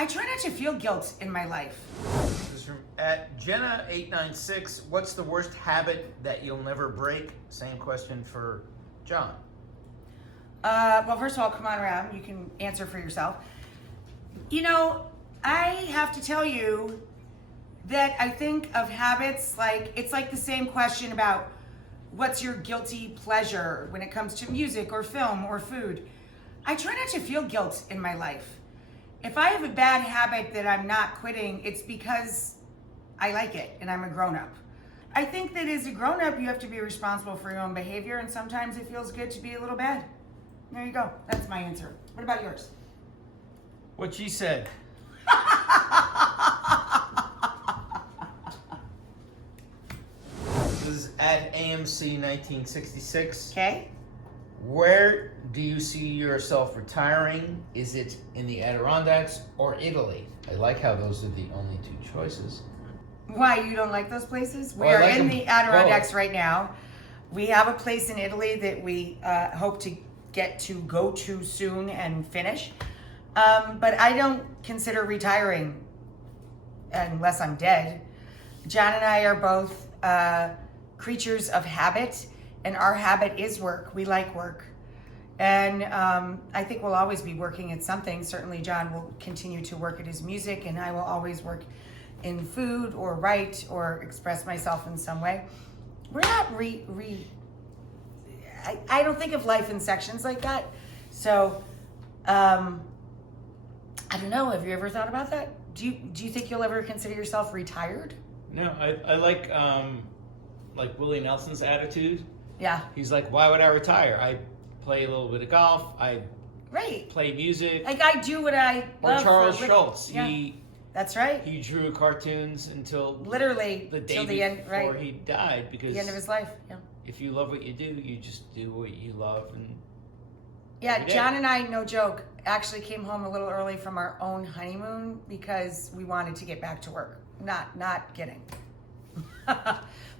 I try not to feel guilt in my life. This is from at Jenna896. What's the worst habit that you'll never break? Same question for John. Well, first of all, come on around. You can answer for yourself. You know, I have to tell you that I think of habits like, it's like the same question about what's your guilty pleasure when it comes to music or film or food. I try not to feel guilt in my life. If I have a bad habit that I'm not quitting, it's because I like it and I'm a grown-up. I think that as a grown-up, you have to be responsible for your own behavior, and sometimes it feels good to be a little bad. There you go. That's my answer. What about yours? What she said. This is at AMC1966. Okay. Where do you see yourself retiring? Is it in the Adirondacks or Italy? I like how those are the only two choices. Why, you don't like those places? We Well, I are like in them the Adirondacks both. right now. We have a place in Italy that we hope to get to go to soon and finish. But I don't consider retiring unless I'm dead. John and I are both creatures of habit, and our habit is work. We like work. And I think we'll always be working at something. Certainly John will continue to work at his music, and I will always work in food or write or express myself in some way. We're not I don't think of life in sections like that. So, I don't know. Have you ever thought about that? Do you think you'll ever consider yourself retired? No, I like Willie Nelson's attitude. Yeah. He's like, why would I retire? I play a little bit of golf. I Right. play music. Like I do what I Or love. Charles for a living. Schultz. Yeah. That's right. He drew cartoons until Literally the day till the end, before right? he died. Because The end of his life. Yeah. if you love what you do, you just do what you love. And Yeah, every day. John and I, no joke, actually came home a little early from our own honeymoon because we wanted to get back to work. Not kidding.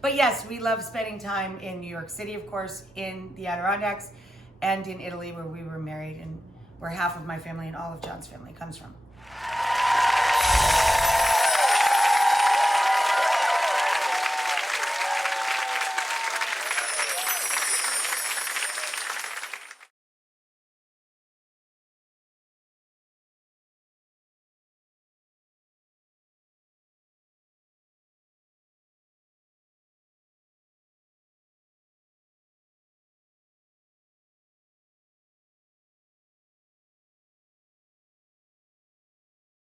But yes, we love spending time in New York City, of course, in the Adirondacks, and in Italy where we were married and where half of my family and all of John's family comes from.